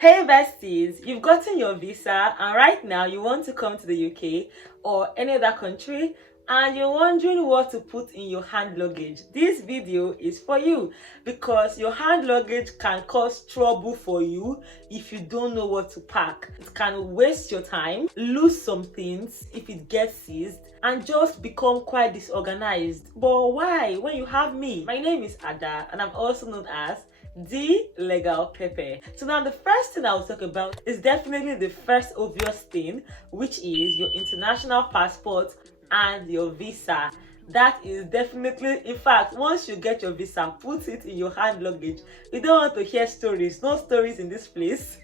Hey besties, you've gotten your visa and right now you want to come to the UK or any other country and you're wondering what to put in your hand luggage. This video is for you because your hand luggage can cause trouble for you if you don't know what to pack. It can waste your time, lose some things if it gets seized, and just become quite disorganized. But why when you have me? My name is Ada and I'm also known as Thelegalpepper. So now the first thing I'll talk about is definitely the first obvious thing, which is your international passport and your visa. That is definitely, in fact, once you get your visa, put it in your hand luggage. We don't want to hear stories, no stories in this place.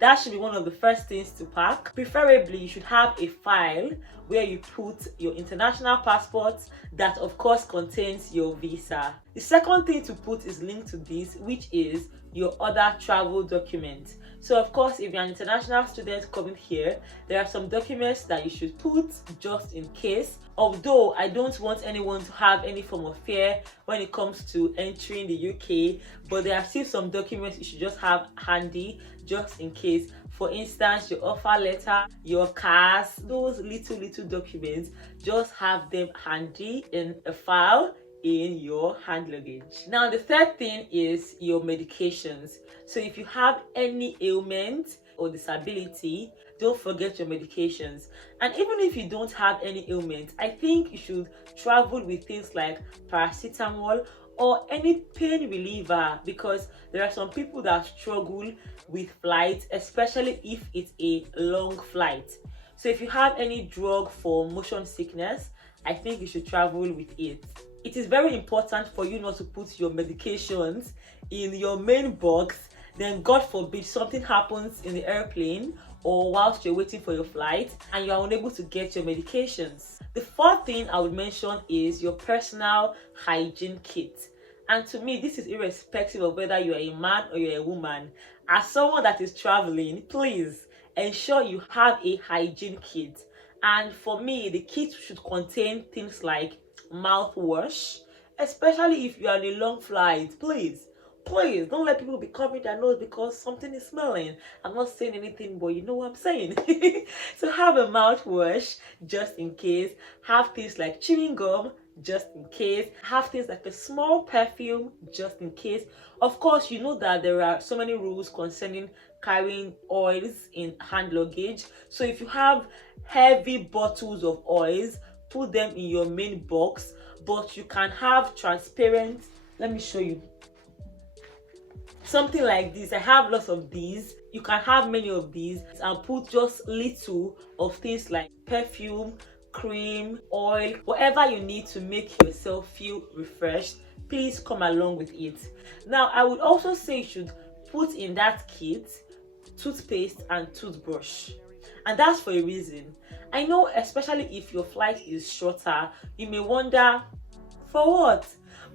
That should be one of the first things to pack. Preferably, you should have a file where you put your international passport that of course contains your visa. The second thing to put is linked to this, which is your other travel documents. So of course, if you're an international student coming here, there are some documents that you should put just in case. Although I don't want anyone to have any form of fear when it comes to entering the UK, but there are still some documents you should just have handy just in case. For instance, your offer letter, your cars, those little documents, just have them handy in a file in your hand luggage. Now the third thing is your medications. So if you have any ailment or disability, don't forget your medications. And even if you don't have any ailment, I think you should travel with things like paracetamol or any pain reliever, because there are some people that struggle with flights, especially if it's a long flight. So if you have any drug for motion sickness, I think you should travel with it. It is very important for you not to put your medications in your main box, then God forbid something happens in the airplane or whilst you're waiting for your flight and you are unable to get your medications. The fourth thing I would mention is your personal hygiene kit. And to me, this is irrespective of whether you're a man or you're a woman. As someone that is traveling, please ensure you have a hygiene kit. And for me, the kit should contain things like mouthwash, especially if you are on a long flight. Please don't let people be covering their nose because something is smelling. I'm not saying anything, but you know what I'm saying. So have a mouthwash just in case. Have things like chewing gum just in case. Have things like a small perfume just in case. Of course, you know that there are so many rules concerning carrying oils in hand luggage. So if you have heavy bottles of oils, put them in your main box, but you can have transparent. Let me show you something like this. I have lots of these. You can have many of these and put just little of things like perfume, cream, oil, whatever you need to make yourself feel refreshed. Please come along with it. Now I would also say you should put in that kit toothpaste and toothbrush, and that's for a reason. I know, especially if your flight is shorter, you may wonder, for what?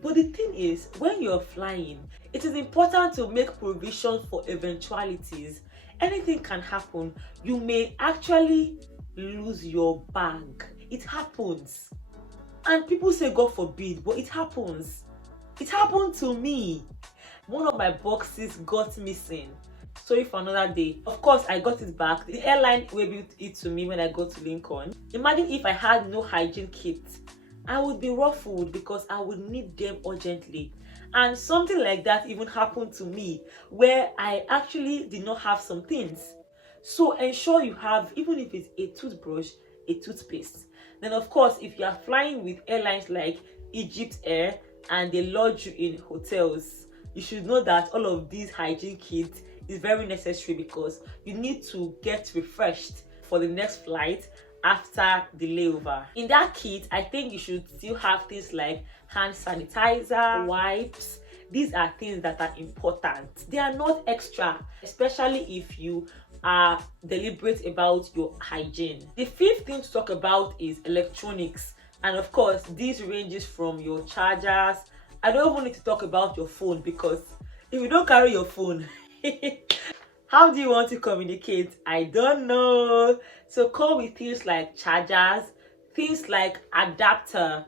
But the thing is, when you're flying, it is important to make provision for eventualities. Anything can happen. You may actually lose your bag. It happens. And people say God forbid, but it happens. It happened to me. One of my boxes got missing. Sorry for another day. Of course, I got it back. The airline waived it to me when I got to Lincoln. Imagine if I had no hygiene kit. I would be ruffled because I would need them urgently. And something like that even happened to me where I actually did not have some things. So ensure you have, even if it's a toothbrush, a toothpaste. Then of course, if you are flying with airlines like Egypt Air and they lodge you in hotels, you should know that all of these hygiene kits is very necessary because you need to get refreshed for the next flight after the layover. In that kit, I think you should still have things like hand sanitizer, wipes. These are things that are important. They are not extra, especially if you are deliberate about your hygiene. The fifth thing to talk about is electronics. And of course, this ranges from your chargers. I don't even need to talk about your phone because if you don't carry your phone, how do you want to communicate? I don't know. So come with things like chargers, things like adapter.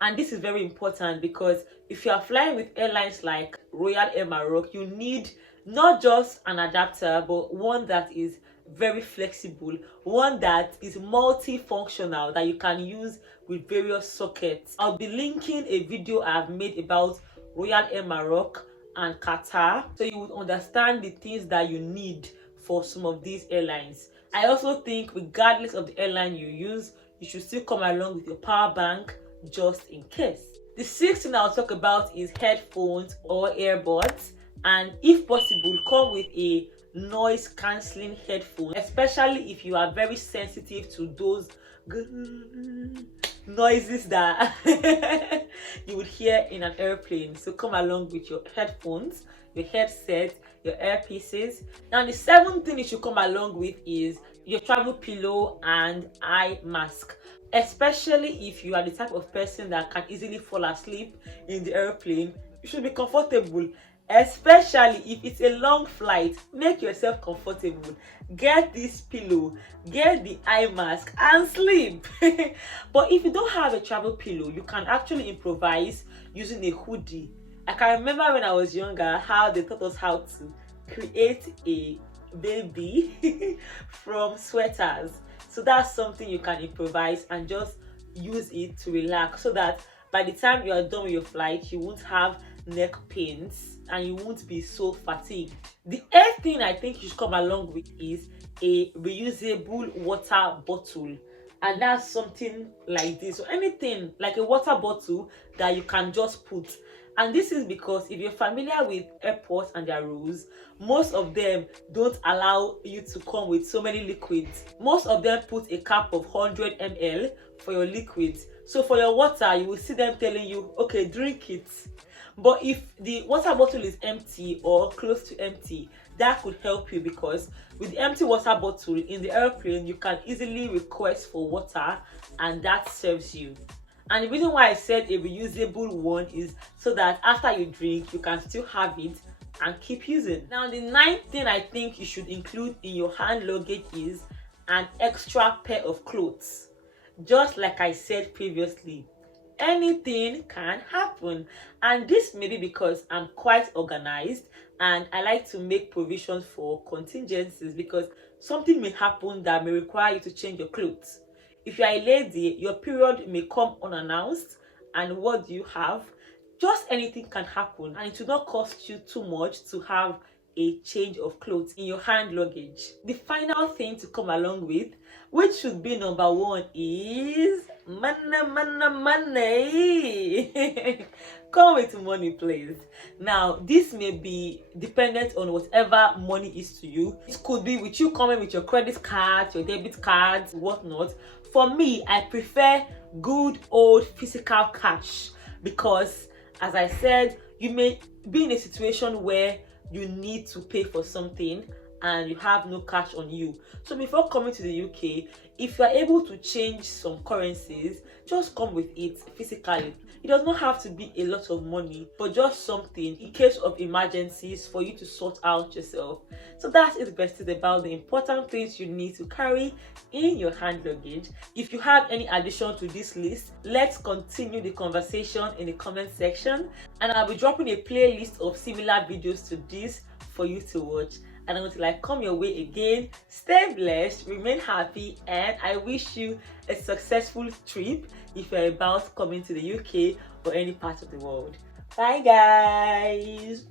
And this is very important because if you are flying with airlines like Royal Air Maroc, you need Not just an adapter, but one that is very flexible, one that is multifunctional that you can use with various sockets. I'll be linking a video I've made about Royal Air Maroc and Qatar, so you would understand the things that you need for some of these airlines. I also think regardless of the airline you use, you should still come along with your power bank just in case. The sixth thing I'll talk about is headphones or earbuds, and if possible come with a noise cancelling headphone, especially if you are very sensitive to those noises that you would hear in an airplane. So come along with your headphones, your headset, your earpieces. Now the seventh thing you should come along with is your travel pillow and eye mask, especially if you are the type of person that can easily fall asleep in the airplane. You should be comfortable, especially if it's a long flight. Make yourself comfortable, get this pillow, get the eye mask and sleep. But if you don't have a travel pillow, you can actually improvise using a hoodie. I can remember when I was younger how they taught us how to create a baby from sweaters. So that's something you can improvise and just use it to relax, so that by the time you are done with your flight, you won't have neck pains and you won't be so fatigued. The eighth thing I think you should come along with is a reusable water bottle. And that's something like this, or anything like a water bottle that you can just put. And this is because if you're familiar with airports and their rules, most of them don't allow you to come with so many liquids. Most of them put a cap of 100 ml for your liquids. So for your water, you will see them telling you, okay, drink it. But if the water bottle is empty or close to empty, that could help you, because with the empty water bottle in the airplane, you can easily request for water and that serves you. And the reason why I said a reusable one is so that after you drink, you can still have it and keep using. Now, the ninth thing I think you should include in your hand luggage is an extra pair of clothes. Just like I said previously, anything can happen, and this may be because I'm quite organized and I like to make provisions for contingencies, because something may happen that may require you to change your clothes. If you are a lady, your period may come unannounced, and what do you have? Just anything can happen, and it will not cost you too much to have a change of clothes in your hand luggage. The final thing to come along with, which should be number one, is money. Come with money, please. Now, this may be dependent on whatever money is to you. It could be with you coming with your credit card, your debit cards, whatnot. For me, I prefer good old physical cash, because as I said, you may be in a situation where you need to pay for something and you have no cash on you. So before coming to the UK, if you are able to change some currencies, just come with it physically. It does not have to be a lot of money, but just something in case of emergencies for you to sort out yourself. So that is besties about the important things you need to carry in your hand luggage. If you have any addition to this list, let's continue the conversation in the comment section, and I'll be dropping a playlist of similar videos to this for you to watch. And until I come your way again, stay blessed, remain happy, and I wish you a successful trip if you're about coming to the UK or any part of the world. Bye guys.